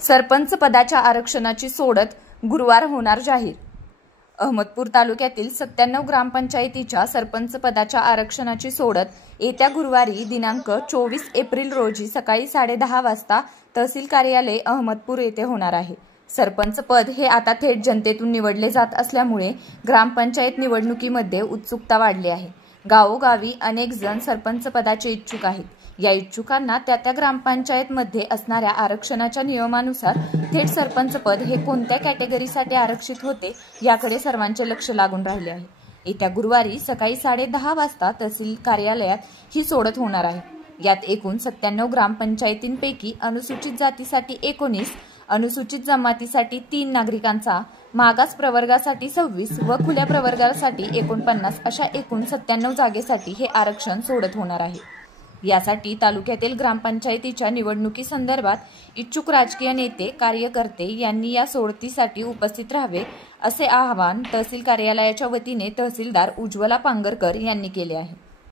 सरपंच पदाच्या आरक्षणाची सोडत गुरुवार होणार जाहीर। अहमदपूर तालुक्यातील 97 ग्रामपंचायतीच्या सरपंच पदाच्या आरक्षणाची सोडत येत्या गुरुवारी दिनांक 24 एप्रिल रोजी सकाळी 10:30 वाजता तहसील कार्यालय अहमदपूर येथे होणार आहे। सरपंच पद हे आता थेट जनतेतून निवडले जात असल्यामुळे ग्रामपंचायत निवडणुकीमध्ये उत्सुकता वाढली आहे। गावोगावी अनेक जण सरपंच पदाचे इच्छुक आहेत। या इच्छुकांना त्या ग्रामपंचायतमध्ये असणाऱ्या आरक्षणाच्या नियमानुसार थेट सरपंच पद हे कोणत्या कॅटेगरीसाठी आरक्षित होते याकडे सर्वांचे लक्ष लागून राहिले आहे। येत्या गुरुवारी सकाळी 10:30 वाजता तहसील कार्यालयात ही सोडत होणार आहे। यात एकूण 97 ग्रामपंचायतींपैकी अनुसूचित जातीसाठी 19, अनुसूचित जमातीसाठी 3 नागरिकांचा, मागास प्रवर्गासाठी 26 व खुल्या प्रवर्गासाठी 49 अशा एकूण 97 जागेसाठी हे आरक्षण सोडत होणार आहे। यासाठी तालुक्यातील ग्रामपंचायतीच्या निवडणुकीसंदर्भात इच्छुक राजकीय नेते, कार्यकर्ते यांनी या सोडतीसाठी उपस्थित राहावे असे आवाहन तहसील कार्यालयाच्या वतीने तहसीलदार उज्ज्वला पांगरकर यांनी केले आहे।